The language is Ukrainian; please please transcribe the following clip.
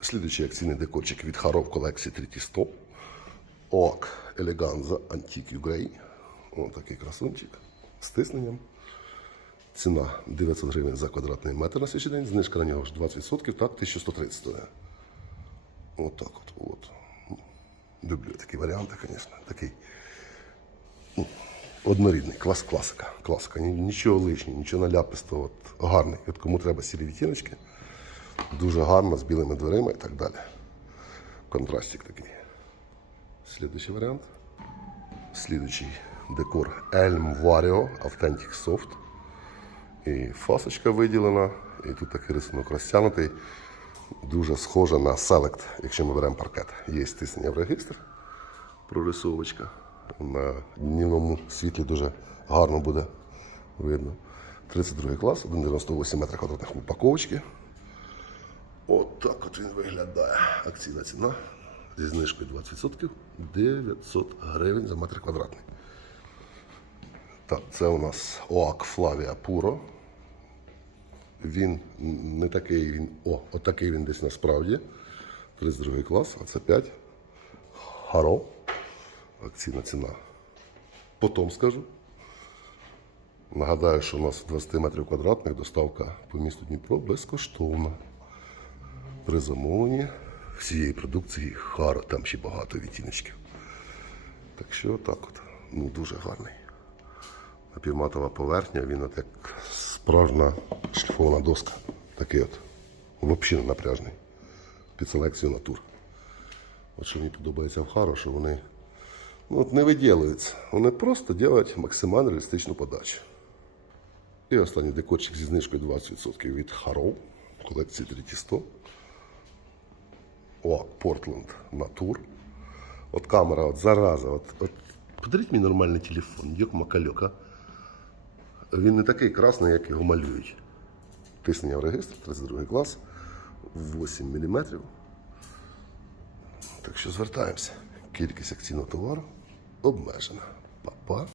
Слідуючий акційний декорчик від Харов колекції 3100. ОАК Елеганза Antique Grey. Ось такий красунчик з тисненням. Ціна 900 гривень за квадратний метр на сьогоднішній день. Знижка на нього ж 20%, так, 1130 стоїть. От так от. от. Люблю такі варіанти, звісно. Такий ну, однорідний, клас класика. Класика. Нічого лишнього, нічого наляпистого. От, гарний. От кому треба сірі відтіночки. Дуже гарно, з білими дверима і так далі. Контрастик такий. Слідуючий варіант. Слідуючий декор Elm Vario Authentic Soft. І фасочка виділена, і тут такий рисунок розтягнутий. Дуже схоже на Select, якщо ми беремо паркет. Є стиснення в регістр, прорисовочка. На днівному світлі дуже гарно буде видно. 32 клас, 1,98 метра квадратних упаковочки. От так от він виглядає. Акційна ціна зі знижкою 20% 900 гривень за метр квадратний. Так, це у нас ОАК Флавія Пуро. Він не такий, він. О, отакий він десь насправді. 32 клас, а це 5. Харо. Акційна ціна. Потім скажу. Нагадаю, що у нас 20 метрів квадратних доставка по місту Дніпро безкоштовна. При замовленні всієї продукції Харо, там ще багато відтіночків. Так що так от, ну дуже гарний. Напівматова поверхня, він от як справжня шліфована доска. Такий от. Взагалі не напряжний. Під селекцію натур. От що мені подобається в Харо, що вони ну, от не виділюються. Вони просто роблять максимально реалістичну подачу. І останній декорчик зі знижкою 20% від Харов колекції 3100. О, Портленд Натур. От камера, от зараза. От, от, подаріть мені нормальний телефон, йок макальок, а. Він не такий красний, як його малюють. Тиснення в регістр, 32 клас, 8 мм. Так що звертаємося. Кількість акційного товару обмежена. Па-па.